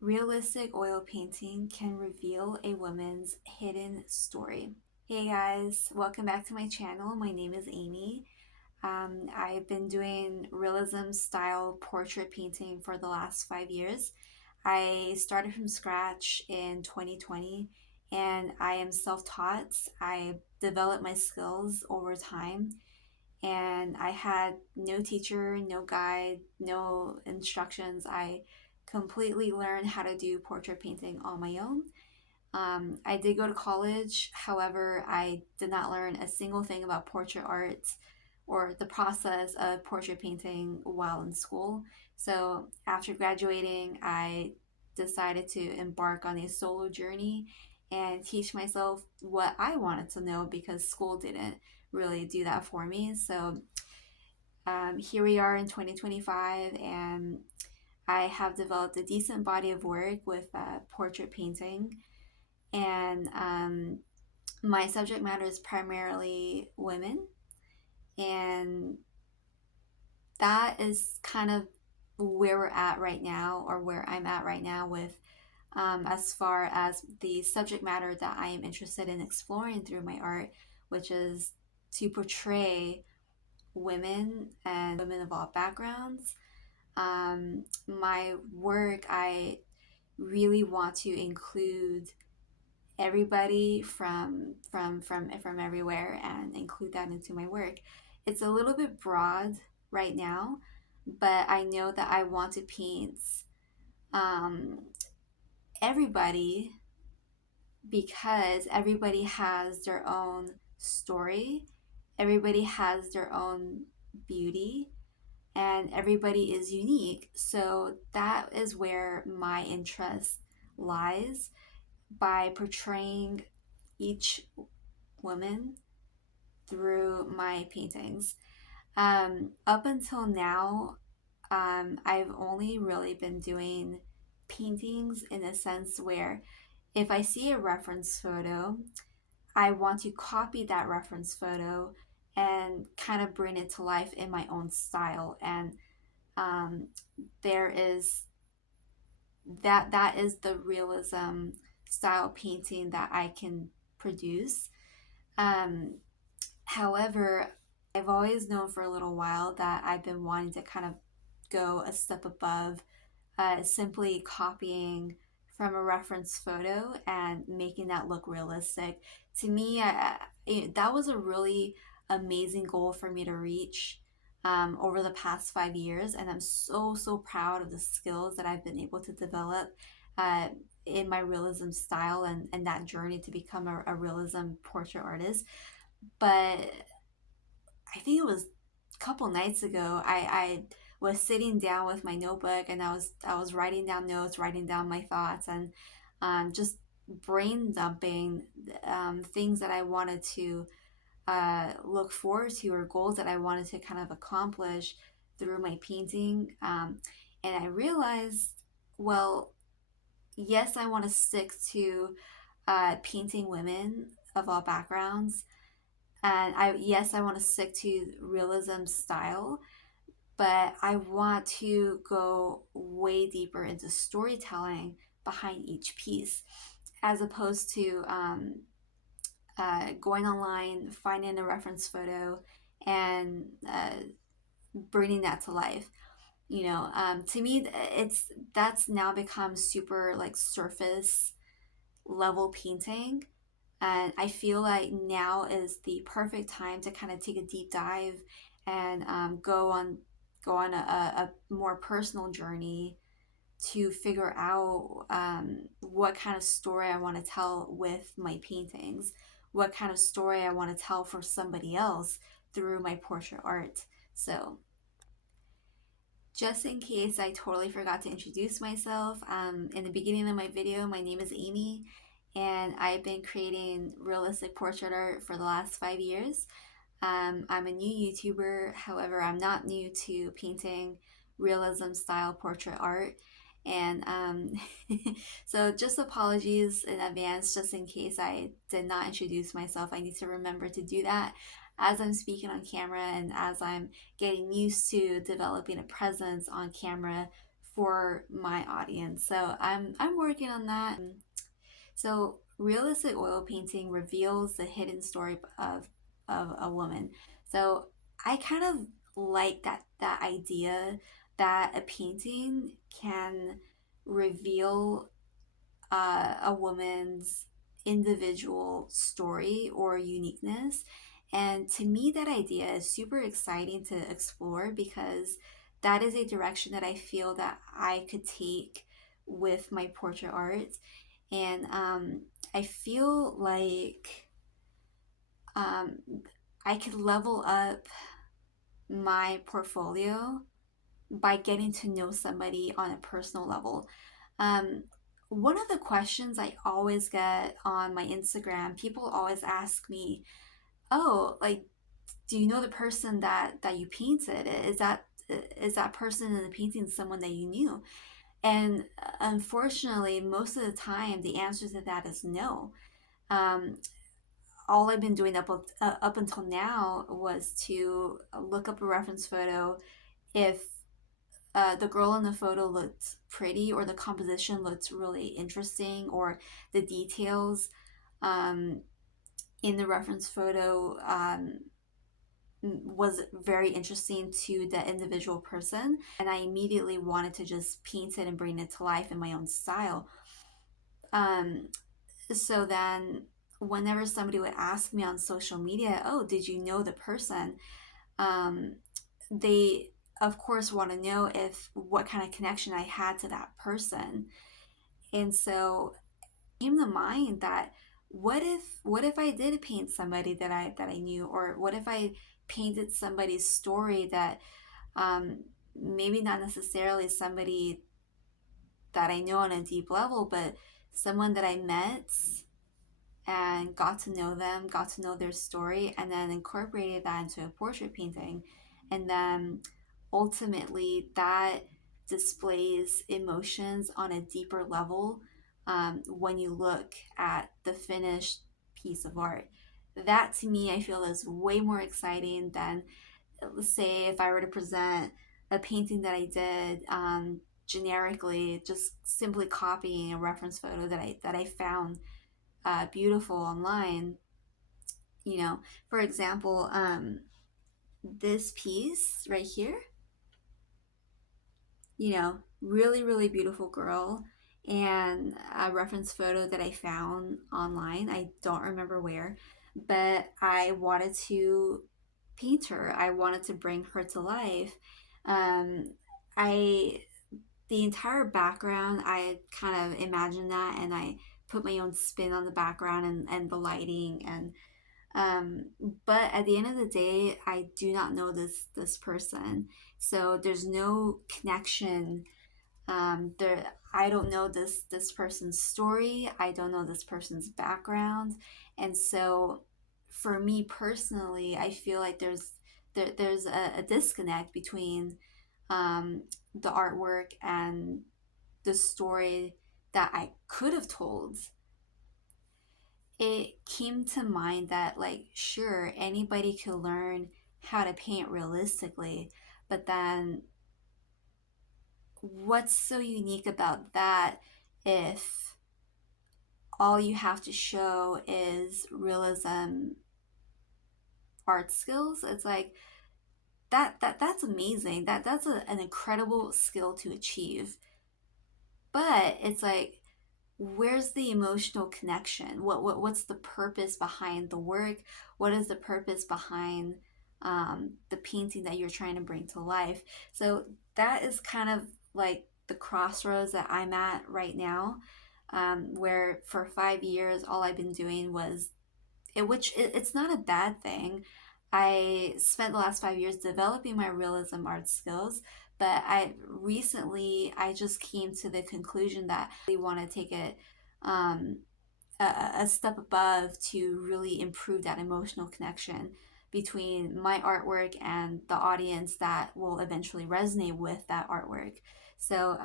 Realistic oil painting can reveal a woman's hidden story. Hey guys, welcome back to my channel. My name is Amy. I've been doing realism style portrait painting for the last 5 years. I started from scratch in 2020 and I am self taught. I developed my skills over time and I had no teacher, no guide, no instructions. I completely learned how to do portrait painting on my own. I did go to college, however, I did not learn a single thing about portrait art or the process of portrait painting while in school. So, after graduating, I decided to embark on a solo journey and teach myself what I wanted to know because school didn't really do that for me. So, here we are in 2025, and I have developed a decent body of work with portrait painting. And my subject matter is primarily women. And that is kind of where we're at right now, or where I'm at right now, with as far as the subject matter that I am interested in exploring through my art, which is to portray women and women of all backgrounds. My work, I really want to include everybody from everywhere and include that into my work. It's a little bit broad right now, but I know that I want to paint um, everybody because everybody has their own story, everybody has their own beauty, and everybody is unique. So that is where my interest lies, by portraying each woman through my paintings. Up until now, I've only really been doing paintings in a sense where if I see a reference photo, I want to copy that reference photo and kind of bring it to life in my own style. And um, there is that is the realism style painting that I can produce. Um, However, I've always known for a little while that I've been wanting to kind of go a step above simply copying from a reference photo and making that look realistic. To me, that was a really amazing goal for me to reach over the past 5 years, and I'm so proud of the skills that I've been able to develop uh, in my realism style and that journey to become a realism portrait artist. But I think it was a couple nights ago, I was sitting down with my notebook and I was writing down notes, writing down my thoughts, and just brain dumping things that I wanted to look forward to, or goals that I wanted to kind of accomplish through my painting. And I realized, well, yes, I want to stick to painting women of all backgrounds, and I want to stick to realism style, but I want to go way deeper into storytelling behind each piece, as opposed to going online, finding a reference photo, and bringing that to life. To me, it's that's now become super like surface level painting. And I feel like now is the perfect time to kind of take a deep dive and go on a more personal journey to figure out what kind of story I want to tell with my paintings, what kind of story I want to tell for somebody else through my portrait art. So, just in case I totally forgot to introduce myself, in the beginning of my video, my name is Amy, and I've been creating realistic portrait art for the last 5 years. I'm a new YouTuber, however, I'm not new to painting realism style portrait art. And so, just apologies in advance, just in case I did not introduce myself. I need to remember to do that as I'm speaking on camera and as I'm getting used to developing a presence on camera for my audience. So I'm working on that. So realistic oil painting reveals the hidden story of a woman. So I kind of like that idea that a painting can reveal a woman's individual story or uniqueness. And to me, that idea is super exciting to explore because that is a direction that I feel that I could take with my portrait art. And I feel like um, I could level up my portfolio by getting to know somebody on a personal level. Um, One of the questions I always get on my Instagram, people always ask me, "Oh, like, do you know the person that you painted? Is that person in the painting someone that you knew?" And unfortunately, most of the time, the answer to that is no. Um, all I've been doing up until now was to look up a reference photo if the girl in the photo looked pretty or the composition looked really interesting or the details um, in the reference photo was very interesting to the individual person, and I immediately wanted to just paint it and bring it to life in my own style. um, so then whenever somebody would ask me on social media, "Oh, did you know the person?" um, they of course want to know if what kind of connection I had to that person. And so it came to mind that what if I did paint somebody that I knew, or what if I painted somebody's story that maybe not necessarily somebody that I know on a deep level, but someone that I met and got to know them, got to know their story, and then incorporated that into a portrait painting. And then ultimately, that displays emotions on a deeper level when you look at the finished piece of art. That to me, I feel is way more exciting than, let's say, if I were to present a painting that I did generically, just simply copying a reference photo that I found beautiful online. For example, this piece right here, really, really beautiful girl, and a reference photo that I found online. I don't remember where, but I wanted to paint her. I wanted to bring her to life. Um, I the entire background, I kind of imagined that, and I put my own spin on the background and the lighting. And um, but at the end of the day, I do not know this person, so there's no connection. There, I don't know this person's story. I don't know this person's background, and so for me personally, I feel like there's a disconnect between the artwork and the story that I could have told. It came to mind that, like, sure, anybody could learn how to paint realistically, but then what's so unique about that if all you have to show is realism art skills? It's like that's amazing. That's an incredible skill to achieve. But it's like, where's the emotional connection? What's the purpose behind the work? What is the purpose behind the painting that you're trying to bring to life? So that is kind of like the crossroads that I'm at right now, where for 5 years all I've been doing was it's not a bad thing. I spent the last 5 years developing my realism art skills, but I just came to the conclusion that I really want to take it um, a step above to really improve that emotional connection between my artwork and the audience that will eventually resonate with that artwork. So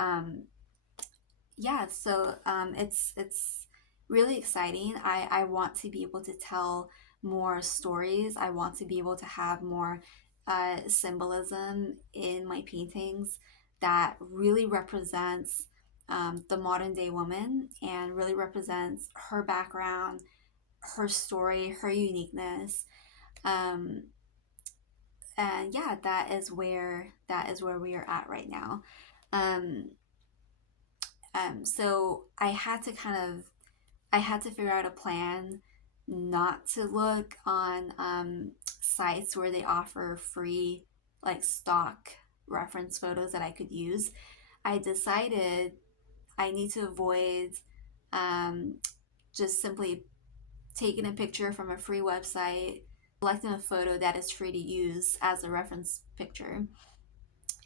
yeah, so it's really exciting. I want to be able to tell more stories. I want to be able to have more symbolism in my paintings that really represents the modern day woman and really represents her background, her story, her uniqueness. Um, and yeah, that is where we are at right now. Um, so I had to figure out a plan not to look on sites where they offer free like stock reference photos that I could use. I decided I need to avoid um, just simply taking a picture from a free website, selecting a photo that is free to use as a reference picture,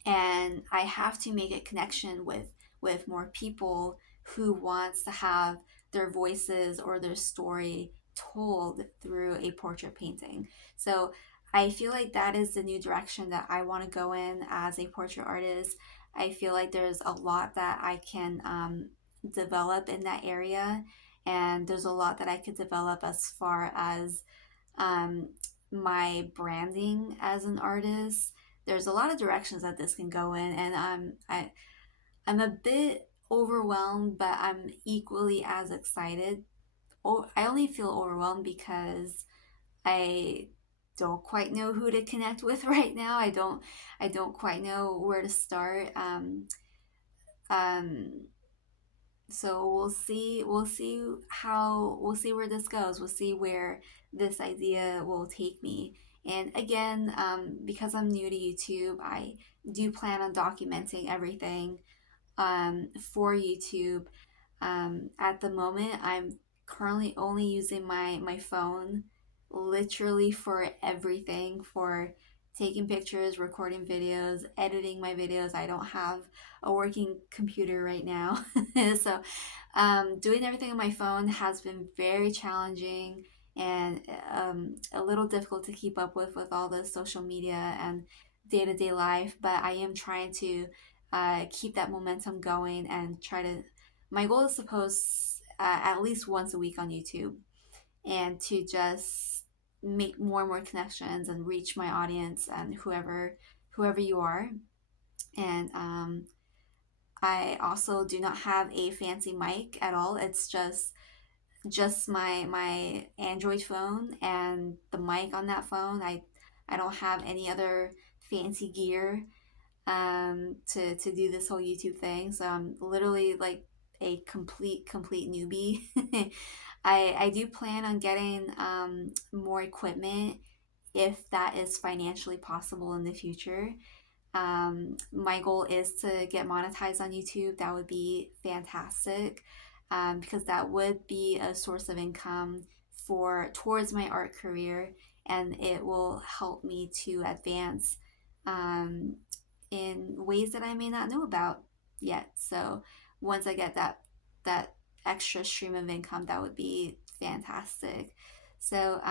and I have to make a connection with more people who wants to have their voices or their story told through a portrait painting. So I feel like that is the new direction that I want to go in as a portrait artist. I feel like there's a lot that I can develop in that area, and there's a lot that I could develop as far as um, my branding as an artist. There's a lot of directions that this can go in, and I'm a bit overwhelmed, but I'm equally as excited. Oh, I only feel overwhelmed because I don't quite know who to connect with right now. I don't quite know where to start. Um, so we'll see where this goes. We'll see where this idea will take me. And again, because I'm new to YouTube, I do plan on documenting everything for YouTube. At the moment, I'm currently only using my phone literally for everything, for taking pictures, recording videos, editing my videos. I don't have a working computer right now. So doing everything on my phone has been very challenging and a little difficult to keep up with all the social media and day-to-day life, but I am trying to keep that momentum going and try to. My goal is to post at least once a week on YouTube and to just make more and more connections and reach my audience and whoever you are. And I also do not have a fancy mic at all. It's just my Android phone and the mic on that phone. I don't have any other fancy gear to do this whole YouTube thing. So I'm literally like a complete newbie. I do plan on getting more equipment if that is financially possible in the future. My goal is to get monetized on YouTube. That would be fantastic because that would be a source of income for towards my art career, and it will help me to advance um, in ways that I may not know about yet. So once I get that extra stream of income, that would be fantastic. So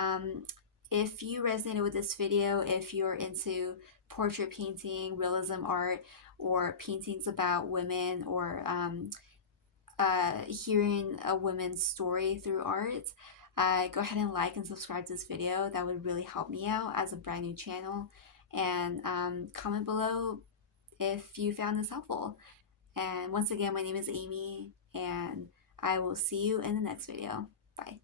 if you resonated with this video, if you're into portrait painting, realism art, or paintings about women, or hearing a woman's story through art, go ahead and like and subscribe to this video. That would really help me out as a brand new channel. And comment below if you found this helpful. And once again, my name is Amy, and I will see you in the next video. Bye.